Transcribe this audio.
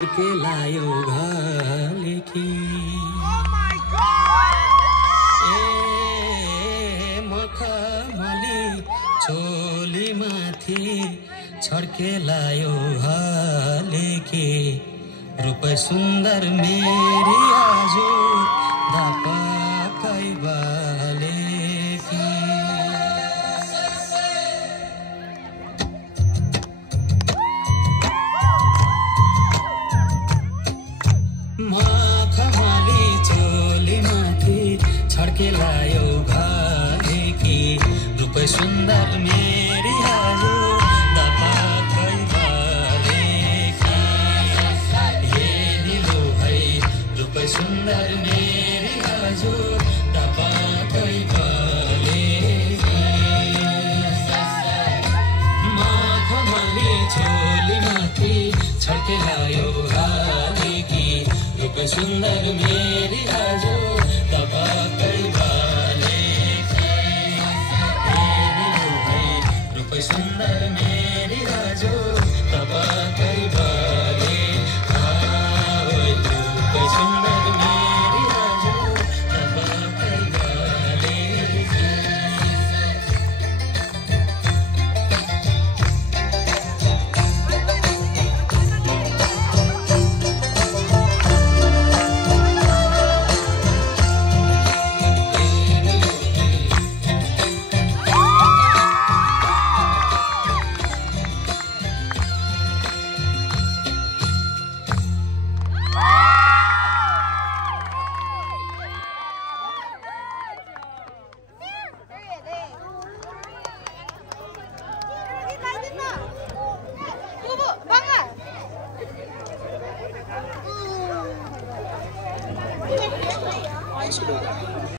के लायो घालेकी ए मखमली चोली माथि छड्के लायो घालेकी रूप सुन्दर मेरी आजु दापाकै बालेकी मखमली चोली माथि छड्के लायो घालेकी रूप सुन्दर मेरी आजु दापाकै बालेकी हे निलो है रूप सुन्दर मेरी आजु दापाकै बालेकी मखमली चोली माथि छड्के लायो घालेकी रूप सुन्दर मेरी आजु दापाकै बालेकी रूप सुन्दर मेरी आजु दापाकै बालेकी रूप सुन्दर मेरी आजु दापाकै बालेकी Sudah.